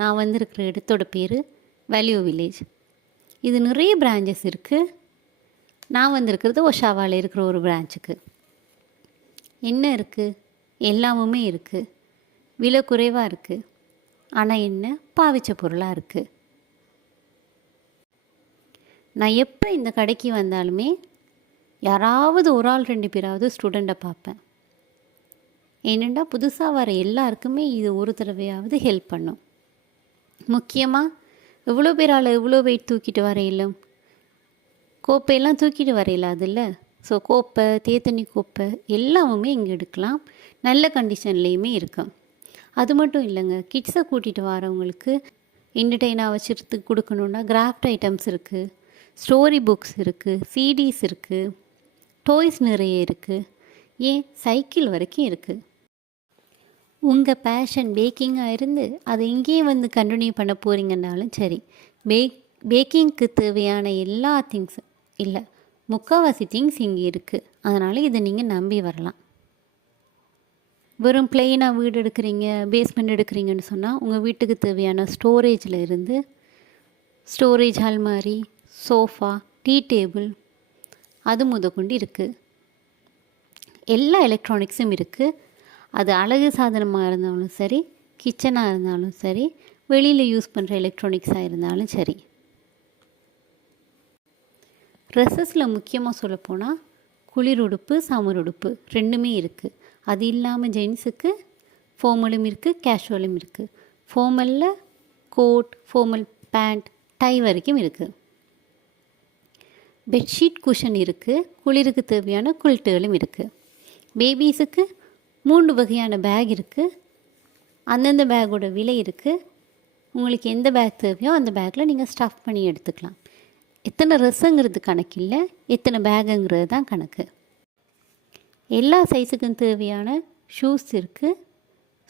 நான் வந்திருக்கிற இடத்தோட பேர் வேல்யூ வில்லேஜ். இது நிறைய பிரான்ச்சஸ் இருக்குது. நான் வந்திருக்கிறது ஒஷாவாவில் இருக்கிற ஒரு பிரான்ச்சுக்கு. என்ன இருக்குது? எல்லாமுமே இருக்குது. விலை குறைவாக இருக்குது. ஆனால் என்ன பாவிச்ச பொருளாக இருக்குது. நான் எப்போ இந்த கடைக்கு வந்தாலுமே யாராவது ஒரு ஆள் 2 பேராவது ஸ்டூடெண்ட்டை பார்ப்பேன். ஏனெண்டா புதுசாக வர எல்லாருக்குமே இது ஒரு தடவையாவது ஹெல்ப் பண்ணும். முக்கியமாக எவ்வளோ பேரால் எவ்வளோ வெயிட் தூக்கிட்டு வரையிலும், கோப்பையெல்லாம் தூக்கிட்டு வரையில அதில்ல. ஸோ கோப்பை, தேத்தண்ணி கோப்பை எல்லாமுமே இங்கே எடுக்கலாம். நல்ல கண்டிஷன்லேயுமே இருக்கும். அது மட்டும் இல்லைங்க, கிட்ஸை கூட்டிகிட்டு வரவங்களுக்கு என்டர்டெயினாக வச்சுட்டு கொடுக்கணுன்னா கிராஃப்ட் ஐட்டம்ஸ் இருக்குது, ஸ்டோரி புக்ஸ் இருக்குது, சிடிஸ் இருக்குது, டாய்ஸ் நிறைய இருக்குது, ஏன் சைக்கிள் வரைக்கும் இருக்குது. உங்கள் பேஷன் பேக்கிங்காக இருந்து அதை இங்கேயே வந்து கண்டினியூ பண்ண போகிறீங்கன்னாலும் சரி, பேக்கிங்க்கு தேவையான எல்லா திங்ஸ் இல்லை, முக்கால்வாசி திங்ஸ் இங்கே இருக்குது. அதனால் இதை நீங்கள் நம்பி வரலாம். வெறும் பிளெயினாக வீடு எடுக்கிறீங்க, பேஸ்மெண்ட் எடுக்கிறீங்கன்னு சொன்னால் உங்கள் வீட்டுக்கு தேவையான ஸ்டோரேஜில் இருந்து storage almirah, sofa, tea table அது முதற்கொண்டு இருக்குது. எல்லா எலக்ட்ரானிக்ஸும் இருக்குது. அது அழகு சாதனமாக இருந்தாலும் சரி, கிச்சனாக இருந்தாலும் சரி, வெளியில் யூஸ் பண்ணுற எலக்ட்ரானிக்ஸாக இருந்தாலும் சரி. ட்ரெஸ்ஸஸில் முக்கியமாக சொல்லப்போனால் குளிர் உடுப்பு, சமர் உடுப்பு ரெண்டுமே இருக்குது. அது இல்லாமல் ஜென்ஸுக்கு ஃபார்மலும் இருக்குது, கேஷுவலும் இருக்குது. ஃபார்மலில் கோட், ஃபார்மல் பேண்ட், டை வரைக்கும் இருக்குது. பெட்ஷீட் குஷன் இருக்குது. குளிருக்கு தேவையான குல்ட்டுகளும் இருக்குது. பேபிஸுக்கு 3 வகையான பேக் இருக்குது. அந்தந்த பேக்கோட விலை இருக்குது. உங்களுக்கு எந்த பேக் தேவையோ அந்த பேக்கில் நீங்கள் ஸ்டஃப் பண்ணி எடுத்துக்கலாம். எத்தனை ட்ரெஸ்ஸுங்கிறது கணக்கு இல்லை, எத்தனை பேகுங்கிறது தான் கணக்கு. எல்லா சைஸுக்கும் தேவையான ஷூஸ் இருக்குது.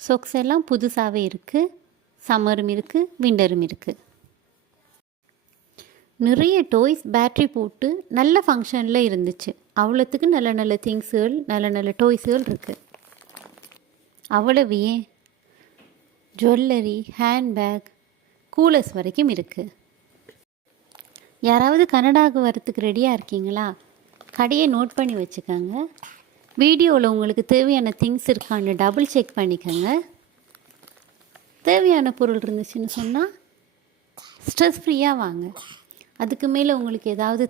சொக்ஸ் எல்லாம் புதுசாகவே இருக்குது. சம்மரும் இருக்குது, விண்டரும் இருக்குது. நிறைய டாய்ஸ் பேட்ரி போட்டு நல்ல ஃபங்க்ஷனில் இருந்துச்சு. அவ்வளோத்துக்கு நல்ல நல்ல திங்ஸுகள், நல்ல நல்ல டாய்ஸுகள் இருக்குது. அவ்வளவு ஏன், ஜுவல்லரி, ஹேண்ட்பேக், கூலர்ஸ் வரைக்கும் இருக்குது. யாராவது கனடாவுக்கு வரத்துக்கு ரெடியாக இருக்கீங்களா? கடையை நோட் பண்ணி வச்சுக்கோங்க. வீடியோவில் உங்களுக்கு தேவையான திங்ஸ் இருக்கான்னு டபுள் செக் பண்ணிக்கோங்க. தேவையான பொருள் இருந்துச்சுன்னு சொன்னால் ஸ்ட்ரெஸ் ஃப்ரீயாக வாங்க. அதுக்கு மேலே உங்களுக்கு ஏதாவது